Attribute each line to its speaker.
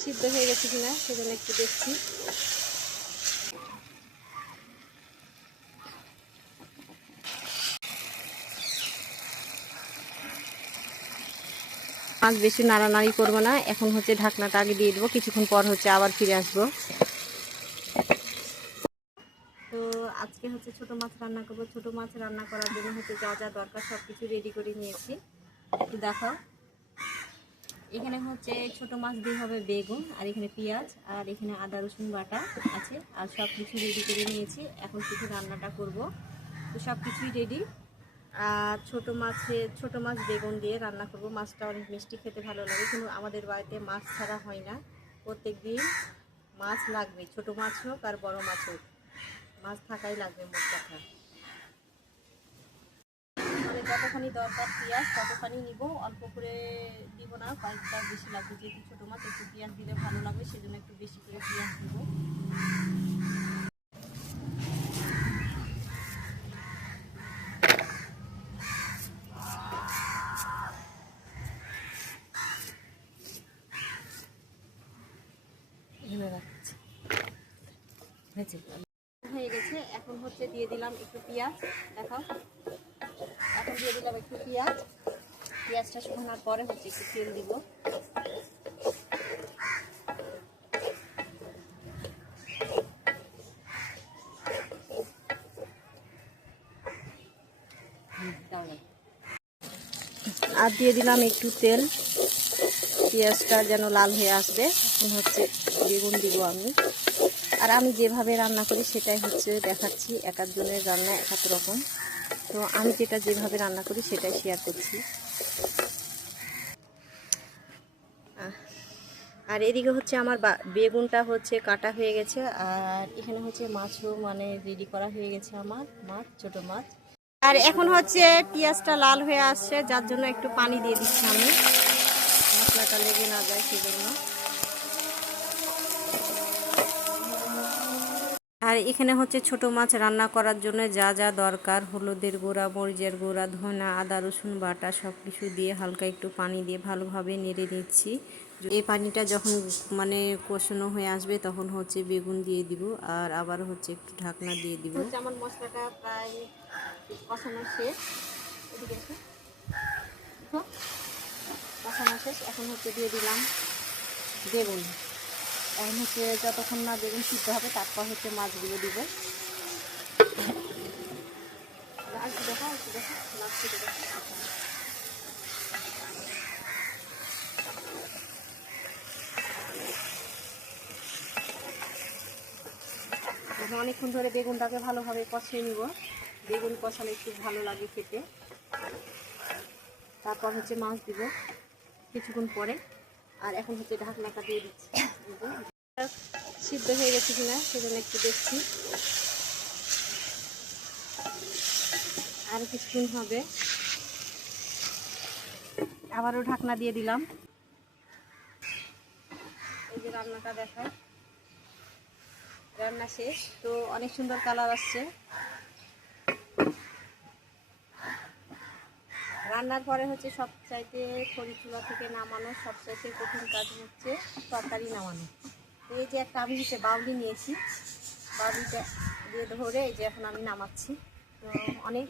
Speaker 1: সিদ্ধ হয়ে গেছে কিনা সেজন্য একটু দেখছি। মাছ বেশি নাড়ানাড়ি করব না, এখন হচ্ছে ঢাকনাটা আগে দিয়ে দেবো, কিছুক্ষণ পর হচ্ছে আবার ফিরে আসব। তো আজকে হচ্ছে ছোট মাছ রান্না করব। ছোট মাছ রান্না করার জন্য হচ্ছে যা যা দরকার সব কিছু রেডি করে নিয়েছি। একটু দেখাও। এখানে হচ্ছে ছোট মাছ দিয়ে হবে বেগুন, আর এখানে পেঁয়াজ, আর এখানে আদা, রসুন বাটা আছে। আর সব কিছু রেডি করে নিয়েছি। এখন শুধু রান্নাটা করব। তো সব কিছুই রেডি আর ছোট মাছে, ছোট মাছ বেগুন দিয়ে রান্না করব। মাছটা অনেক মিষ্টি খেতে ভালো লাগে। কিন্তু আমাদের বাড়িতে মাছ ছাড়া হয় না। প্রত্যেক দিন মাছ লাগবে ছোট মাছ হোক আর বড় মাছ হোক। মাছ থাকাই লাগবে মোট কথা। মানে যতখানি দরকার পেঁয়াজ ততখানি নিব। অল্প করে দিব না কয়েকটা বেশি লাগবে। যেহেতু ছোটো মাছ একটু পেঁয়াজ দিলে ভালো লাগবে সেজন্য একটু বেশি করে পেঁয়াজ দিব। হয়ে গেছে। এখন হচ্ছে দিয়ে দিলাম একটু পেঁয়াজ। দেখাও। দিয়ে দিলাম একটু পেঁয়াজ পেঁয়াজটা শোনার পরে হচ্ছে একটু তেল দিব। আর দিয়ে দিলাম একটু তেল পেঁয়াজটা যেন লাল হয়ে আসবে, এখন হচ্ছে বেগুন দিব আমি। আর আমি যেভাবে রান্না করি সেটাই হচ্ছে দেখাচ্ছি, এক একজনের রান্না এক এক রকম। তো আমি যেটা যেভাবে রান্না করি সেটাই শেয়ার করছি। আর এদিকে হচ্ছে আমার বেগুনটা হচ্ছে কাটা হয়ে গেছে, আর এখানে হচ্ছে মাছও মানে রেডি করা হয়ে গেছে আমার, মাছ, ছোট মাছ। আর এখন হচ্ছে পেঁয়াজটা লাল হয়ে আসছে, যার জন্য একটু পানি দিয়ে দিচ্ছি আমি। মশলাটা লেগে না যায় সেজন্য। আর এখানে হচ্ছে ছোট মাছ রান্না করার জন্য যা যা দরকার, হলুদের গুঁড়া, মরিচের গুঁড়া, ধনা, আদা, রসুন বাটা সব কিছু দিয়ে হালকা একটু পানি দিয়ে ভালোভাবে নেড়ে নিচ্ছি। এই পানিটা যখন মানে কষানো হয়ে আসবে তখন হচ্ছে বেগুন দিয়ে দিব আর আবার হচ্ছে একটু ঢাকনা দিয়ে দিব। মশলাটা প্রায় কষানো শেষ এদিকে এসো। দেখো, কষানো শেষ, এখন হচ্ছে দিয়ে দিলাম বেগুন। এখন হচ্ছে যতক্ষণ না বেগুন সিদ্ধ হবে, তারপর হচ্ছে মাছগুলো দিব। অনেকক্ষণ ধরে বেগুনটাকে ভালোভাবে কষিয়ে নিব। বেগুন কষালে একটু ভালো লাগে খেতে। তারপর হচ্ছে মাছ দিব। কিছুক্ষণ পরে। আর এখন হচ্ছে ঢাকনাটা দিয়ে দিচ্ছি। সিদ্ধ হয়ে গেছে কিনা সেজন্য একটু দেখছি। আর কিছুক্ষণ হবে। আবারও ঢাকনা দিয়ে দিলাম। এই যে রান্নাটা দেখায় রান্না শেষ। তো অনেক সুন্দর কালার আসছে। রান্নার পরে হচ্ছে সবচাইতে খড়ি চুলা থেকে নামানো সবচাইতে কঠিন কাজ হচ্ছে তরকারি নামানো। তো এই যে একটা আমি হচ্ছে বাউলি নিয়েছি, বাউলিটা দিয়ে ধরে এই যে এখন আমি নামাচ্ছি। তো অনেক